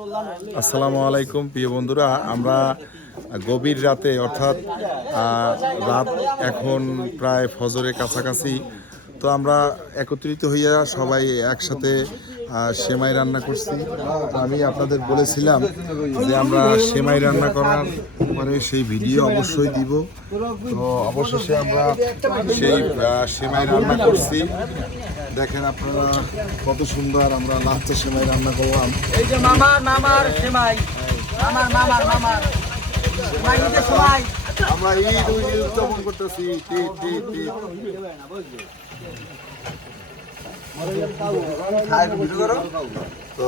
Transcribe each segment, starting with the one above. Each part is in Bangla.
আসসালামু আলাইকুম প্রিয় বন্ধুরা, আমরা গভীর রাতে অর্থাৎ রাত এখন প্রায় ফজরের কাছাকাছি। তো আমরা একত্রিত হইয়া সবাই একসাথে সেমাই রান্না করছি। আমি আপনাদের বলেছিলাম যে আমরা সেমাই রান্না করার পরে সেই ভিডিও অবশ্যই দিব। তো অবশেষে আমরা সেই সেমাই রান্না করছি। দেখেন আপনারা কত সুন্দর আমরা লাচ্চা সেমাই রান্না করলাম। এই যে মামার সেমাই, মামার সেমাই আমরা ঈদ উদযাপন করতেছি। তো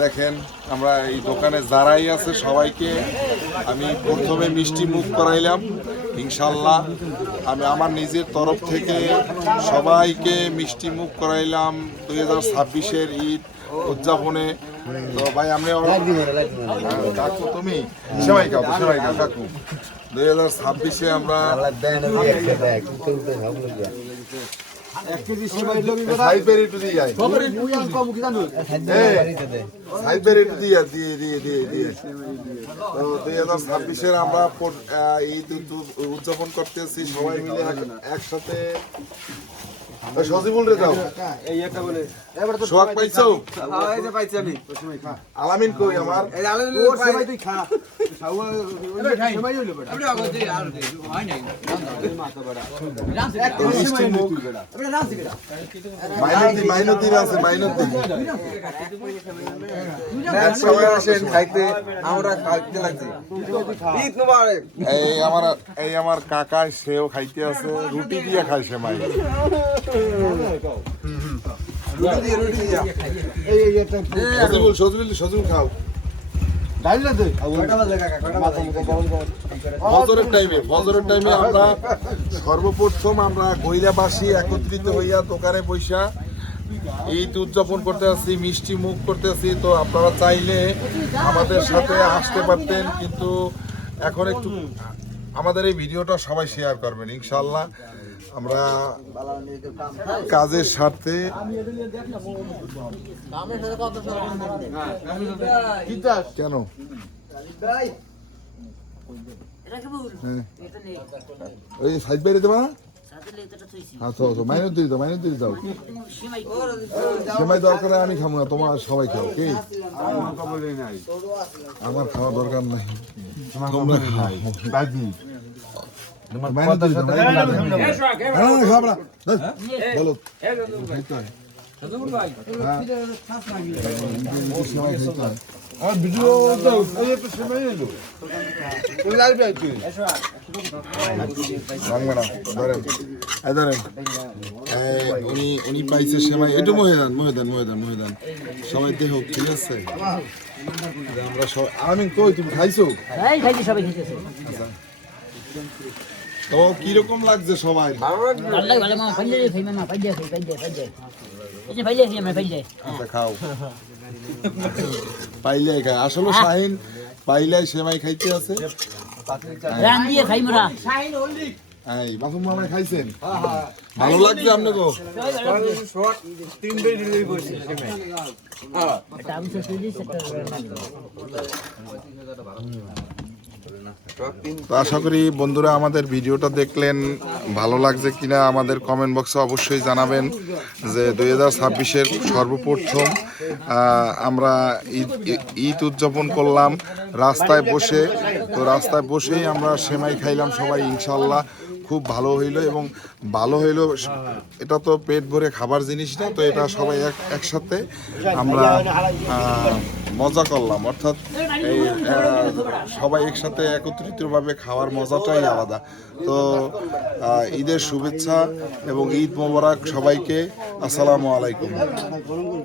দেখেন আমরা এই দোকানে যারাই আছে সবাইকে আমি প্রথমে মিষ্টি মুখ করাইলাম। ইনশাল্লাহ আমি আমার নিজের তরফ থেকে সবাইকে মিষ্টি মুখ করাইলাম 2026-এর ঈদ উদযাপনে। তো ভাই আমি কাকু তুমি সেমাই খাও কাকু। 2026-এ আমরা আমরা ঈদ উদযাপন করতেছি সবাই মিলে একসাথে। সজিবুল রে যাও সোহাগ পাইছো? আলামিন কই আমার? এই আমার কাকা সেও খাইতে আছে, রুটি দিয়ে খায় সেমাই। সজুল খাও ফজরের টাইমে আমরা সর্বপ্রথম আমরা গৈরাবাসী একত্রিত হইয়া দোকানে পয়সা ঈদ উদযাপন করতে আসছি, মিষ্টি মুখ করতে আসছি। তো আপনারা চাইলে আমাদের সাথে আসতে পারতেন, কিন্তু এখন একটু আমাদের এই ভিডিওটা সবাই শেয়ার করবেন ইনশাল্লাহ। আমরা কাজের স্বার্থে কেন ওই সাইড বাইরে দেবা না? আচ্ছা মাইনত দিয়ে দাও সেমাই দরকার আমি খাবো না, তোমার সবাই খাও। কি আমার খাওয়া দরকার নাই, তোমরা খাও। উনি পাইছে সেমাই, একটু ময়দান সবাই দেহ ঠিক আছে। আমরা সবাই আমি কই তুমি খাইছো? তো কিরকম লাগছে সবাই? আচ্ছা খাও, পাইলাই খাই। আসলে শাহিন পাইলাই সেমাই খাইতে আছে। বাসুম মামা খাইছেন? ভালো লাগছে আপনাকে? তো আশা করি বন্ধুরা আমাদের ভিডিওটা দেখলেন, ভালো লাগছে কিনা আমাদের কমেন্ট বক্সে অবশ্যই জানাবেন। যে 2026-এর সর্বপ্রথম আমরা ঈদ উদযাপন করলাম রাস্তায় বসে। তো রাস্তায় বসেই আমরা সেমাই খাইলাম সবাই ইনশাল্লাহ। খুব ভালো হইলো, এবং ভালো হইলো এটা তো পেট ভরে খাবার জিনিস না, তো এটা সবাই একসাথে আমরা মজা করলাম। অর্থাৎ এই সবাই একসাথে একত্রিতভাবে খাওয়ার মজাটাই আলাদা। তো ঈদের শুভেচ্ছা এবং ঈদ মোবারক সবাইকে। আসসালামু আলাইকুম।